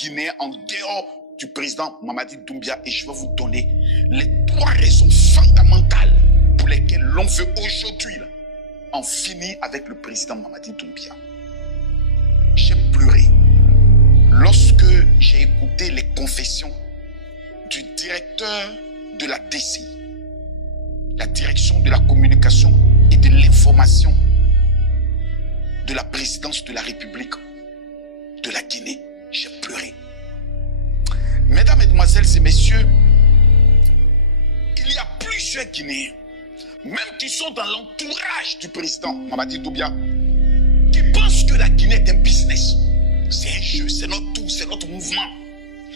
Guinéen en dehors du président Mamadi Doumbia et je vais vous donner les 3 raisons fondamentales pour lesquelles l'on veut aujourd'hui en finir avec le président Mamadi Doumbia. J'ai pleuré lorsque j'ai écouté les confessions du directeur de la DCI, la direction de la communication et de l'information de la présidence de la République de la Guinée. J'ai pleuré. Mesdames, Mesdemoiselles et Messieurs, il y a plusieurs Guinéens, même qui sont dans l'entourage du président Mamadi Doumbia, qui pensent que la Guinée est un business. C'est un jeu, c'est notre tout, c'est notre mouvement.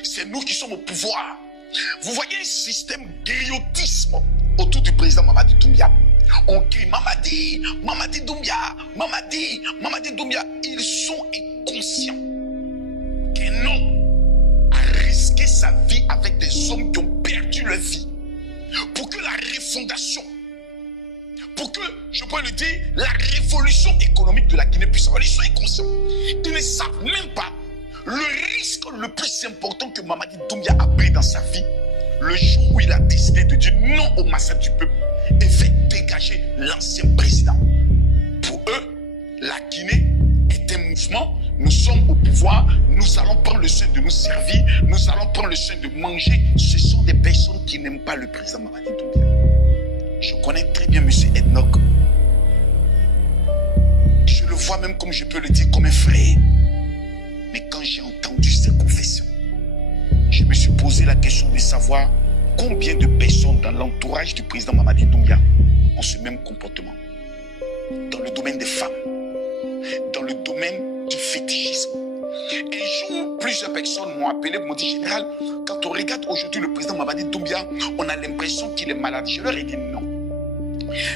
C'est nous qui sommes au pouvoir. Vous voyez un système griotisme autour du président Mamadi Doumbia. On crie Mamadi, Mamadi Doumbia, Mamadi, Mamadi Doumbia. Ils sont inconscients qu'un homme a risqué sa vie avec des hommes qui ont perdu leur vie pour que la refondation, pour que, je peux le dire, la révolution économique de la Guinée puisse avoir. Ils sont inconscients. Ils ne savent même pas le risque le plus important que Mamadi Doumbia a pris dans sa vie le jour où il a décidé de dire non au massacre du peuple et fait dégager l'ancien président. Pour eux, la Guinée est un mouvement. Nous sommes au pouvoir, nous allons prendre le soin de nous servir, nous allons prendre le soin de manger. Ce sont des personnes qui n'aiment pas le président Mamadi Doumbia. Je connais très bien M. Ednock. Je le vois même, comme je peux le dire, comme un frère. Mais quand j'ai entendu ces confessions, je me suis posé la question de savoir combien de personnes dans l'entourage du président Mamadi Doumbia ont ce même comportement. Dans le domaine des femmes, dans le domaine du fétichisme. Un jour, plusieurs personnes m'ont appelé, m'ont dit, général, quand on regarde aujourd'hui le président Mamadi Doumbia, on a l'impression qu'il est malade. Je leur ai dit non.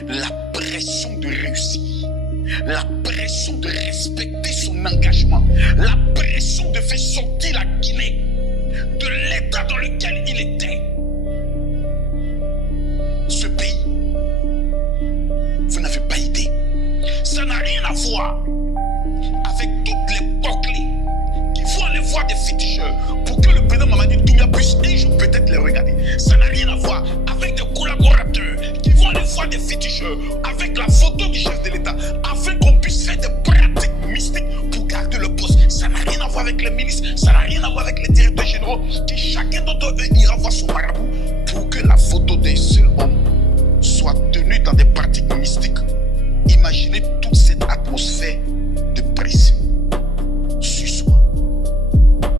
La pression de réussir, la pression de respecter son engagement, la pression de faire sortir la Guinée de l'état dans lequel il était. Ce pays, vous n'avez pas idée. Ça n'a rien à voir avec toutes les boucliers qui vont aller voir des féticheurs pour que le président Mamadi Doumbia puisse un jour peut-être les regarder. Ça n'a rien à voir avec des collaborateurs qui vont aller voir des féticheurs avec la photo du chef de l'État afin qu'on puisse faire des pratiques mystiques pour garder le poste. Ça n'a rien à voir avec les milices, ça n'a rien à voir avec les directeurs généraux qui chacun d'entre eux ira voir son marabout pour que la photo d'un seul homme soit tenue dans des pratiques mystiques. Imaginez toute cette atmosphère